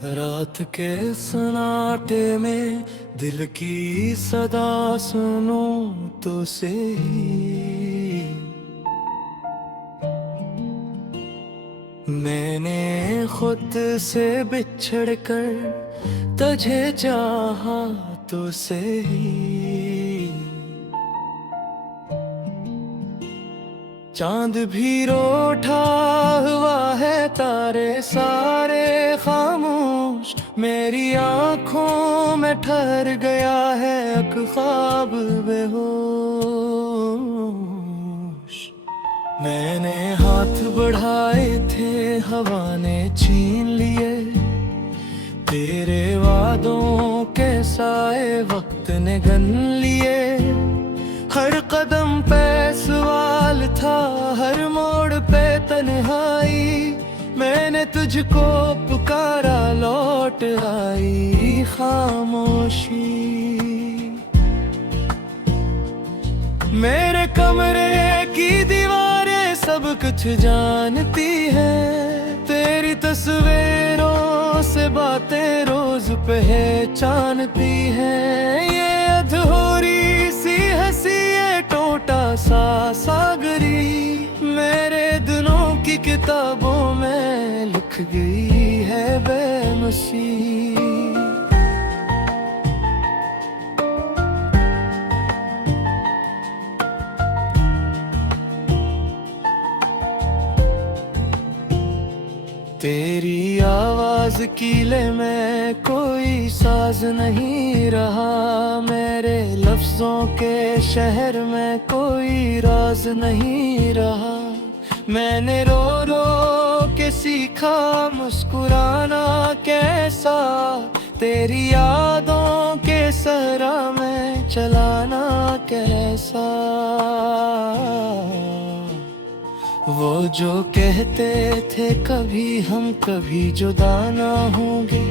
रात के सन्नाटे में दिल की सदा सुनूं तो सही। मैंने खुद से बिछड़ कर तुझे चाहा तो सही। चांद भी रोठा हुआ है, तारे सारे खामोश, मेरी आंखों में ठहर गया है एक ख्वाब बेहोश। मैंने हाथ बढ़ाए थे, हवा ने छीन लिए, तेरे वादों के साए वक्त ने गन लिए। हर कदम पे सवाल था, हर मोड़ पे तन्हाई, मैंने तुझको पुकारा लौट आई खामोशी। मेरे कमरे की दीवारें सब कुछ जानती हैं, तेरी तस्वीरों से बातें रोज पहचानती हैं। ये अधूरी सी हंसी, ये टूटा सा सागरी, मेरे दिनों की किताबों में लिख गई है बेमसी। तेरी आवाज कीले में कोई साज नहीं रहा, मेरे लफ्जों के शहर में कोई राज नहीं रहा। मैंने रो रो के सीखा मुस्कुराना कैसा, तेरी यादों के सहरा में चलाना कैसा। वो जो कहते थे कभी हम कभी जुदा ना होंगे,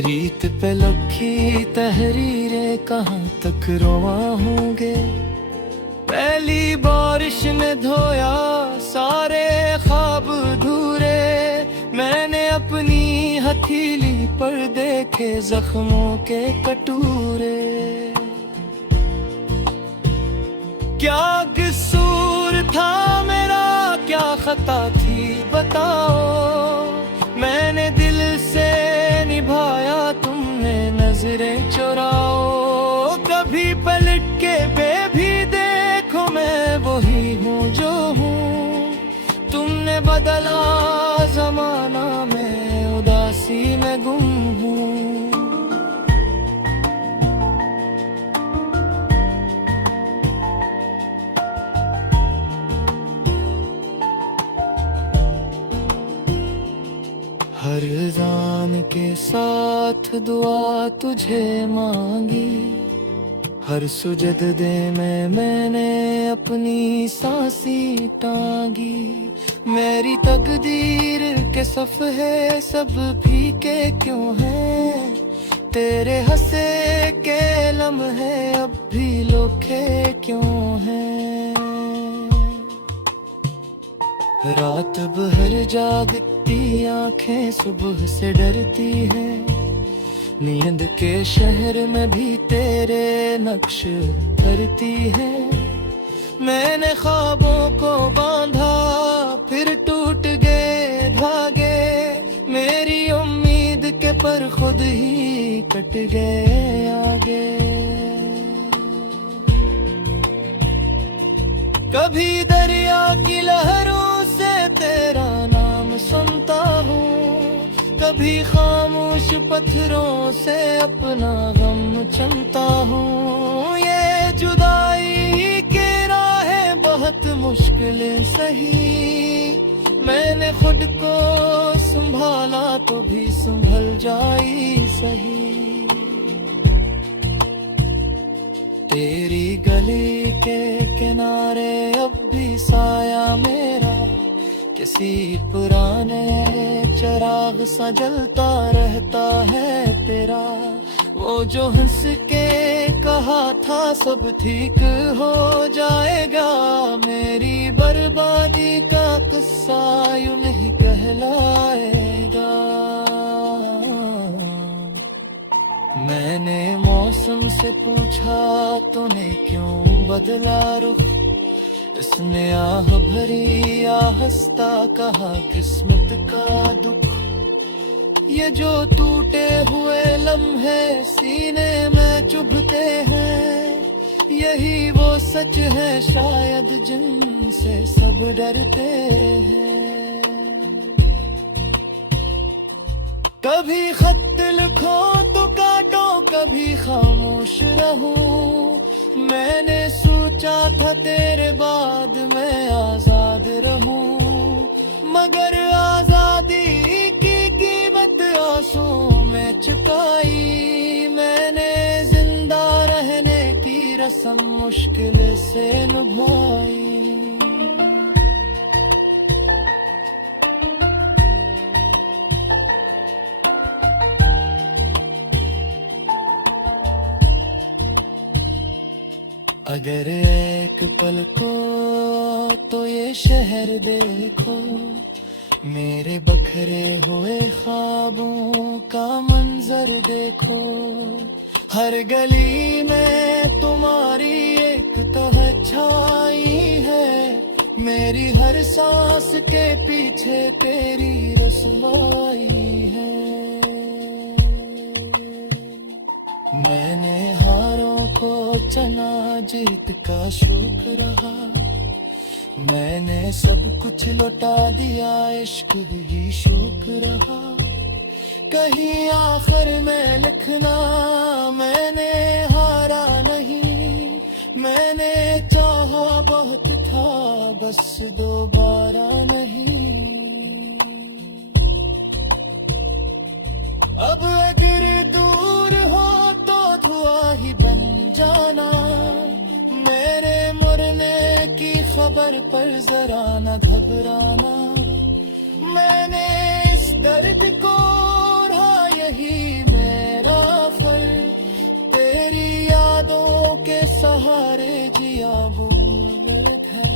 रीत पे लखी तहरीरें कहाँ तक रोआ होंगे। पहली बारिश ने धोया सारे ख्वाब अधूरे, मैंने अपनी हथेली पर देखे जख्मों के कटूरे। क्या कसूर था मेरा, क्या खता थी बताओ, मैंने दिल से निभाया तुमने नजरें चुराओ। कभी पलट के भी देखो मैं वही हूँ जो हूँ, तुमने बदला जमाना में उदासी में गुम हूँ। हर जान के साथ दुआ तुझे मांगी, हर सुजदे में मैंने अपनी सांसी टांगी। मेरी तकदीर के सफ़े सब फीके क्यों हैं, तेरे हंसे के लम्हे अब भी लोखे क्यों हैं। रात भर जागती आंखें सुबह से डरती हैं, नींद के शहर में भी तेरे नक्श करती है। मैंने ख्वाबों को बांधा फिर टूट गए धागे, मेरी उम्मीद के पर खुद ही कट गए आगे। कभी दरिया की लहरों से तेरा नाम सुनता हूँ, कभी खामोश पत्थरों से अपना गम चुनता हूँ। ये जुदाई की राहें बहुत मुश्किल सही, मैंने खुद को संभाला तो भी संभल जाई सही। तेरी गली के किनारे अब भी साया मेरा, किसी पुराने चिराग सा जलता रहता है तेरा। वो जो हंस के कहा था सब ठीक हो जाएगा, मेरी बर्बादी का किस्सा यूं नहीं कहलाएगा। मौसम से पूछा तूने क्यों बदला रुख, इसने आह भरी आहस्ता कहा किस्मत का दुख। ये जो टूटे हुए लम्हे सीने में चुभते हैं, यही वो सच है शायद जिनसे सब डरते हैं। कभी खत लिखो तो काटो, कभी खामोश रहूं। मैंने सोचा था तेरे बाद मैं आजाद रहूं, मगर आजादी की कीमत आंसू में चुकाई। मैंने जिंदा रहने की रस्म मुश्किल से निभाई। अगर एक पल को तो ये शहर देखो, मेरे बखरे हुए ख्वाबों का मंजर देखो। हर गली में तुम्हारी एक तह छाई है, मेरी हर सांस के पीछे तेरी रसवाई है। मैंने हारों को चना जीत का शुक्र रहा, मैंने सब कुछ लौटा दिया इश्क ही शुक्र रहा। कहीं आखिर में लिखना मैंने हारा नहीं, मैंने चाहा बहुत था बस दोबारा नहीं। अब अगर दूर हो तो धुआं ही बन जाना, मेरे मरने की खबर पर जरा न घबराना। मैंने इस दर्द को रहा यही मेरा फल, तेरी यादों के सहारे जिया बुलंद है।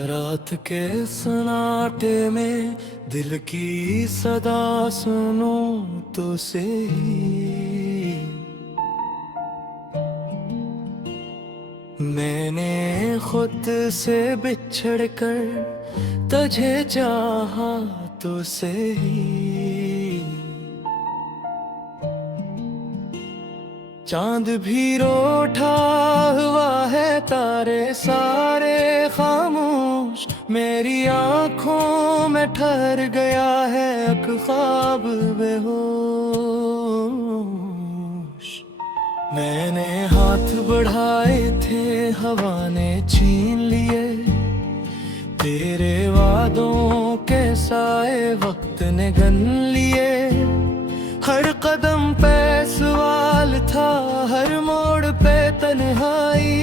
रात के सन्नाटे में दिल की सदा सुनूं तो सही, मैंने खुद से बिछड़ कर तुझे चाहा तो सही। चांद भी रोठा हुआ है, तारे सारे खामोश, मेरी आंखों में ठहर गया है एक ख्वाब बेहोश। मैंने हाथ बढ़ाए थे हवा ने छीन लिए, तेरे वादों के साए वक्त ने गन लिए। हर कदम पे सवाल था, हर मोड़ पे तन्हाई,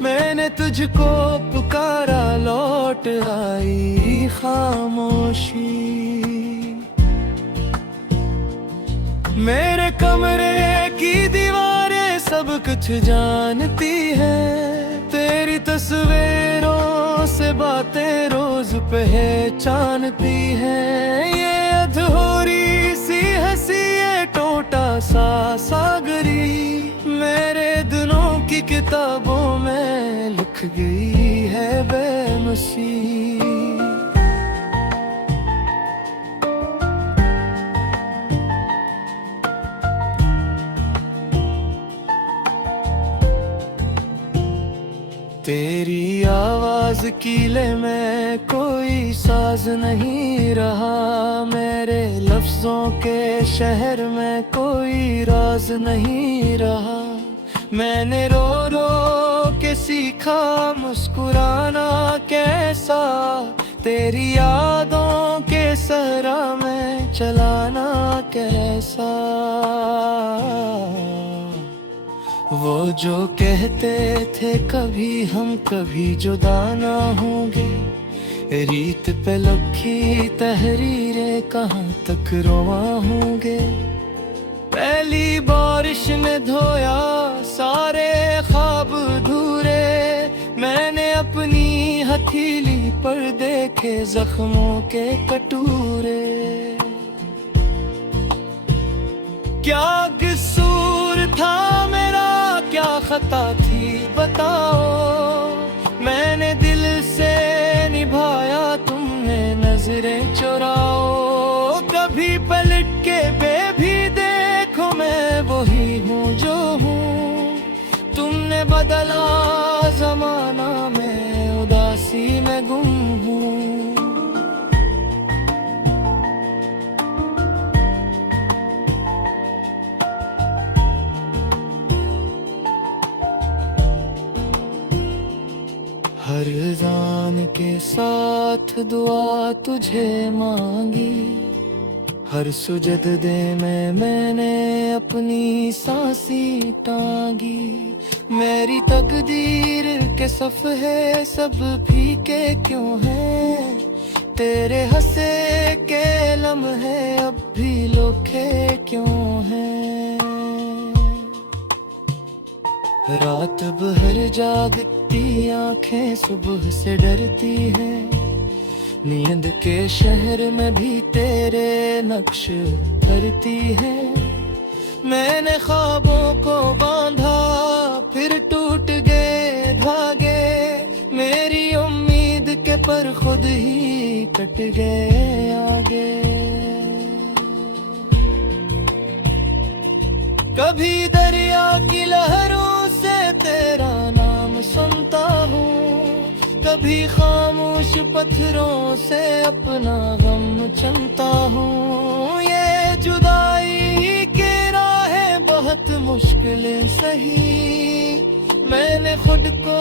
मैंने तुझको पुकारा लौट आई खामोशी। मेरे कमरे की दीवारें सब कुछ जानती हैं, तेरी तस्वीरों से बातें रोज पहचानती हैं। ये अधूरी सी हंसी ये टोटा सा सागरी, मेरे दिनों की किताबों में लिख गई है बेमसी। तेरी आवाज कीले में कोई साज नहीं रहा, मेरे लफ्जों के शहर में कोई राज नहीं रहा। मैंने रो रो के सीखा मुस्कुराना कैसा, तेरी यादों के सहरा में चलाना कैसा। वो जो कहते थे कभी हम कभी जुदा ना होंगे, रीत पे लखी तहरीरें कहाँ तक रोवा होंगे। पहली बारिश ने धोया सारे ख्वाब अधूरे, मैंने अपनी हथेली पर देखे जख्मों के कटूरे। क्या कसूर था मेरा, क्या खता थी बताओ, मैंने दिल से निभाया तुमने नजरें चुराओ। कभी पलट के भी देखो मैं वही हूँ जो हूँ, तुमने बदला जमाना में उदासी में गुम हूँ। हर जान के साथ दुआ तुझे मांगी, हर सुजदे में मैंने अपनी सांसी टांगी। मेरी तकदीर के सफ़े सब फीके क्यों हैं, तेरे हंसे के लम्हे अब भी लोखे क्यों हैं। रात भर जागती आंखें सुबह से डरती हैं, नींद के शहर में भी तेरे नक्श करती है। मैंने ख्वाबों को बांधा फिर टूट गए धागे, मेरी उम्मीद के पर खुद ही कट गए आगे। कभी दरिया की लहरों से तेरा नाम सुनता हूँ, कभी खामोश पत्थरों से अपना गम चुनता हूँ। ये जुदाई की राहें बहुत मुश्किल सही, मैंने खुद को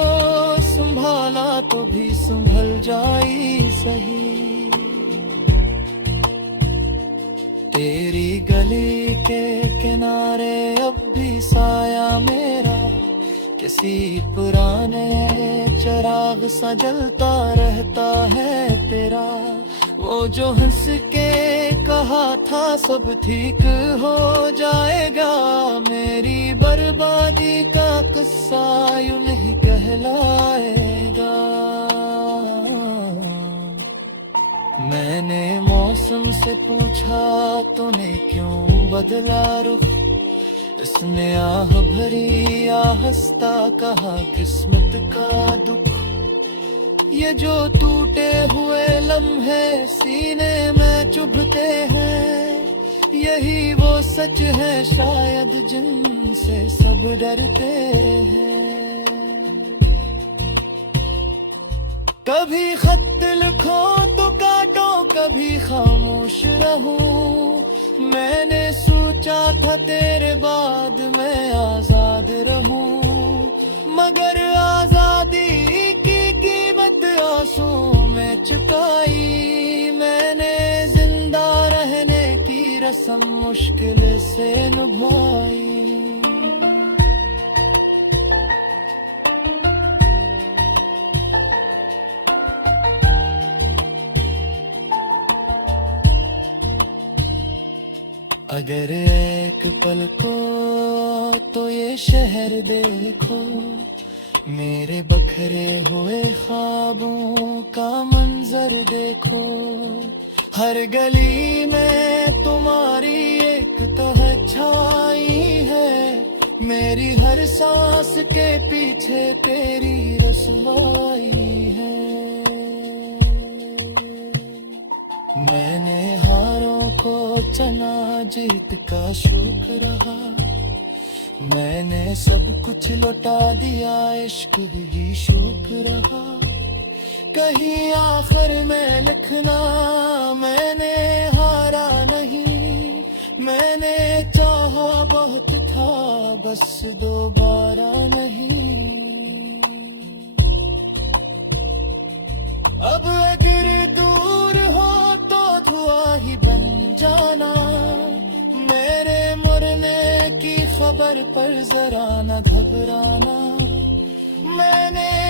संभाला तो भी संभल जाई सही। तेरी गली के किनारे अब भी साया मेरा, किसी पुराने चिराग सा जलता रहता है तेरा। वो जो हंस के कहा था सब ठीक हो जाएगा, मेरी बर्बादी का किस्सा यूं नहीं कहलाएगा। मैंने मौसम से पूछा तूने क्यों बदला रुख, इसने आह भरी आहस्ता कहा किस्मत का दुख। ये जो टूटे हुए लम्हे सीने में चुभते हैं, यही वो सच है शायद जिनसे सब डरते हैं। कभी खत लिखो तो काटो, कभी खामोश रहूं, मैंने सोचा था तेरे बाद मैं आजाद रहूं, मगर आजादी की कीमत आंसुओं में चुकाई। मैंने जिंदा रहने की रस्म मुश्किल से निभाई। अगर एक पल को तो ये शहर देखो, मेरे बखरे हुए ख्वाबों का मंजर देखो। हर गली में तुम्हारी एक तहत छाई है, मेरी हर सांस के पीछे तेरी रसवाई है। मैंने हारों को चना जीत का शुक्र रहा, मैंने सब कुछ लौटा दिया इश्क ही शुक्र रहा। कहीं आखिर में लिखना मैंने हारा नहीं, मैंने चाहा बहुत था बस दोबारा नहीं। अब अगर दूर हो तो धुआं ही बन जाना, मेरे मरने की खबर पर जरा न घबराना, मैंने